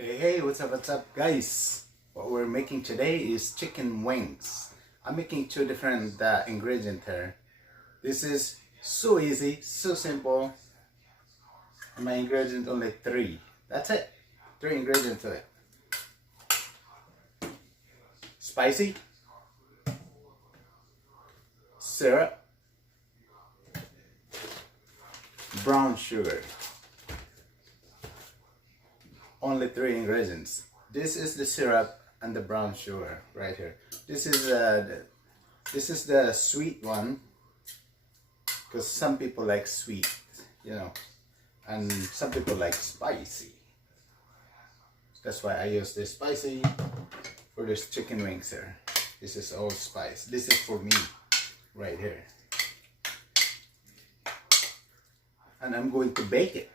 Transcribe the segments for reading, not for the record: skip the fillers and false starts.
Hey, what's up, guys? What we're making today is chicken wings. I'm making two different ingredients here. This is so easy, so simple. And my ingredient only three. That's it. Three ingredients to it. Spicy, syrup, brown sugar. Only three ingredients. This is the syrup and the brown sugar right here. This is the sweet one because some people like sweet, and some people like spicy. That's why I use this spicy for this chicken wings here. This is all spice. This is for me right here, and I'm going to bake it.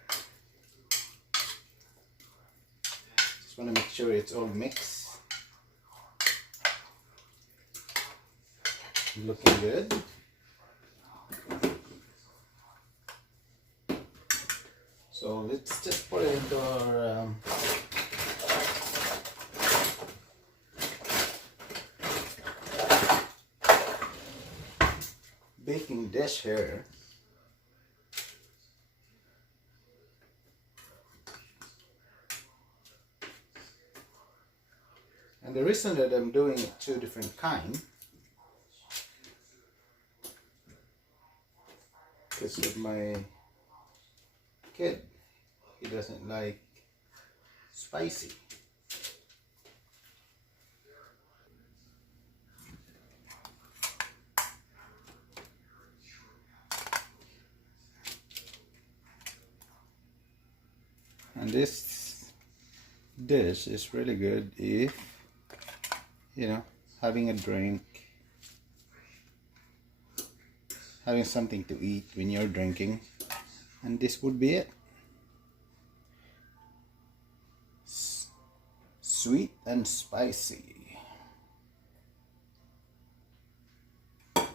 Just want to make sure it's all mixed. Looking good. So let's just put it into our baking dish here. And the reason that I'm doing it two different kinds, because with my kid, he doesn't like spicy. And this dish is really good if, having a drink, having something to eat when you're drinking, and this would be it. Sweet and spicy. Let's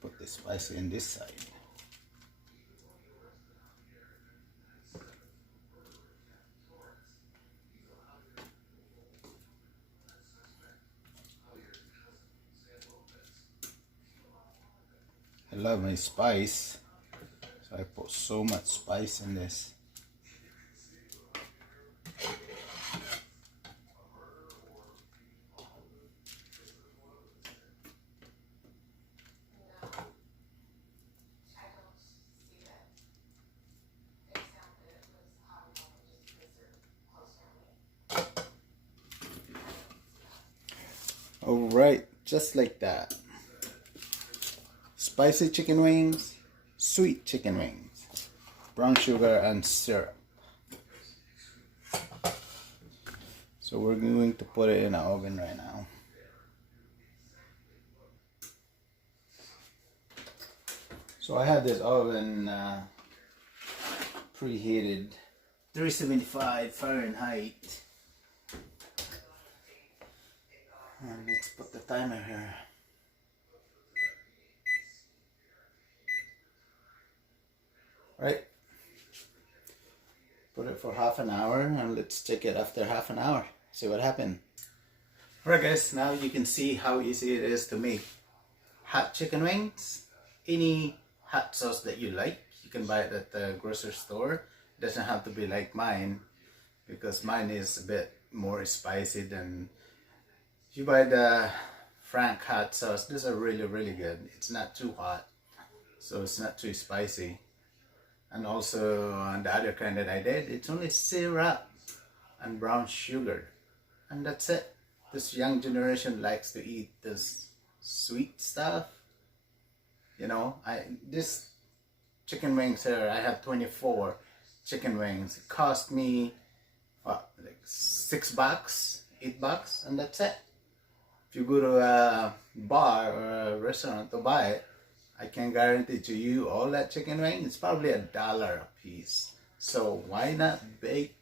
put the spicy in this side. I love my spice, so I put so much spice in this. Alright, just like that. Spicy chicken wings, sweet chicken wings, brown sugar and syrup. So we're going to put it in the oven right now. So I have this oven preheated 375 Fahrenheit. And let's put the timer here. Right, put it for half an hour and let's check it after half an hour, see what happened. Alright guys, now you can see how easy it is to make hot chicken wings. Any hot sauce that you like, you can buy it at the grocery store. It doesn't have to be like mine, because mine is a bit more spicy than, if you buy the Frank hot sauce, these are really good. It's not too hot, so it's not too spicy. And also on the other kind that I did, it's only syrup and brown sugar, and that's it. This young generation likes to eat this sweet stuff. This chicken wings here, I have 24 chicken wings. It cost me what, like $6, $8, and that's it. If you go to a bar or a restaurant to buy it, I can guarantee to you all that chicken wing, it's probably $1 a piece. So why not make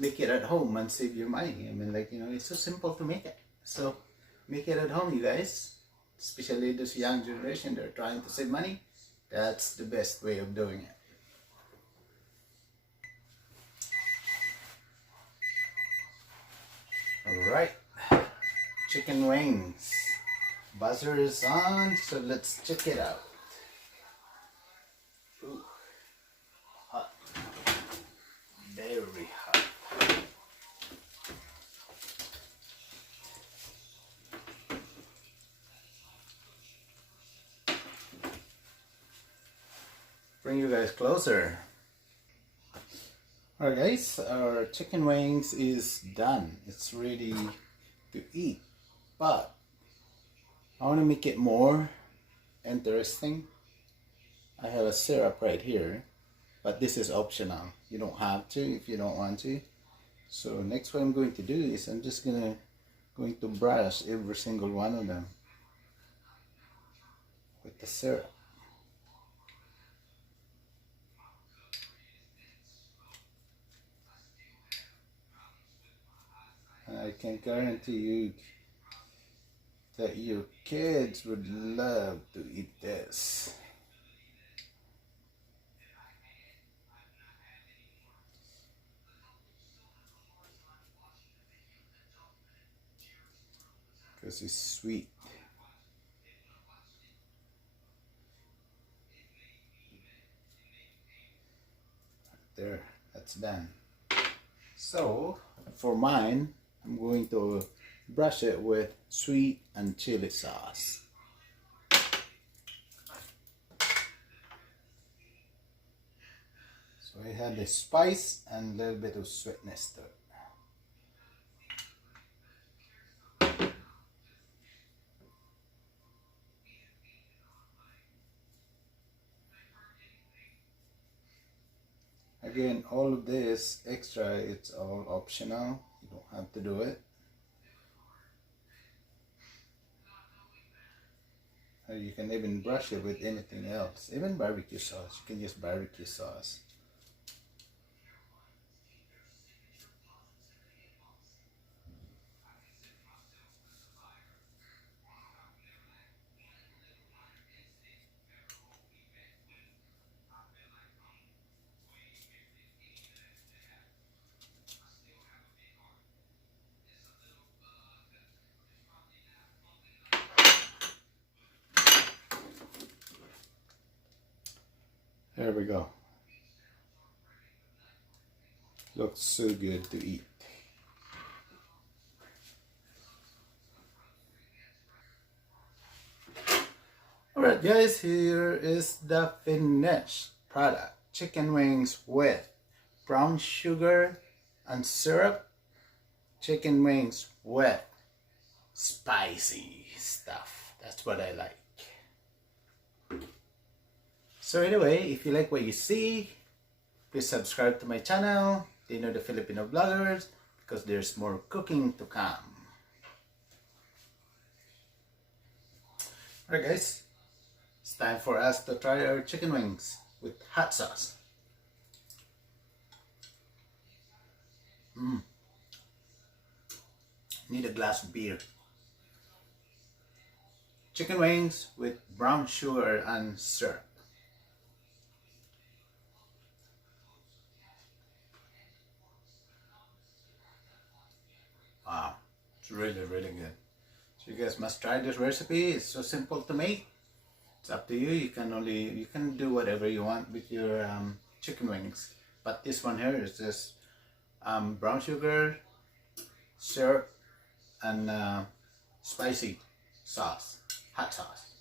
it at home and save your money? I mean, it's so simple to make it. So make it at home, you guys. Especially this young generation, they're trying to save money. That's the best way of doing it. Alright, chicken wings. Buzzer is on, so let's check it out. Ooh, hot. Very hot. Bring you guys closer. Alright guys, our chicken wings is done. It's ready to eat. But I want to make it more interesting. I have a syrup right here, but this is optional. You don't have to if you don't want to. So next what I'm going to do is I'm just going to brush every single one of them with the syrup. And I can guarantee you that your kids would love to eat this. Because it's sweet. There, that's done. So for mine, I'm going to brush it with sweet and chili sauce. So it had the spice and a little bit of sweetness to it. Again, all of this extra, it's all optional. You don't have to do it. Or you can even brush it with anything else. Even barbecue sauce. You can use barbecue sauce. There we go. Looks so good to eat. Alright guys, here is the finished product. Chicken wings with brown sugar and syrup. Chicken wings with spicy stuff. That's what I like. So anyway, if you like what you see, please subscribe to my channel, Dino the Filipino Vloggers, because there's more cooking to come. Alright guys, it's time for us to try our chicken wings with hot sauce. Need a glass of beer. Chicken wings with brown sugar and syrup. Wow, it's really, really good. So you guys must try this recipe. It's so simple to make. It's up to you. You can do whatever you want with your chicken wings. But this one here is just brown sugar, syrup, and spicy sauce, hot sauce.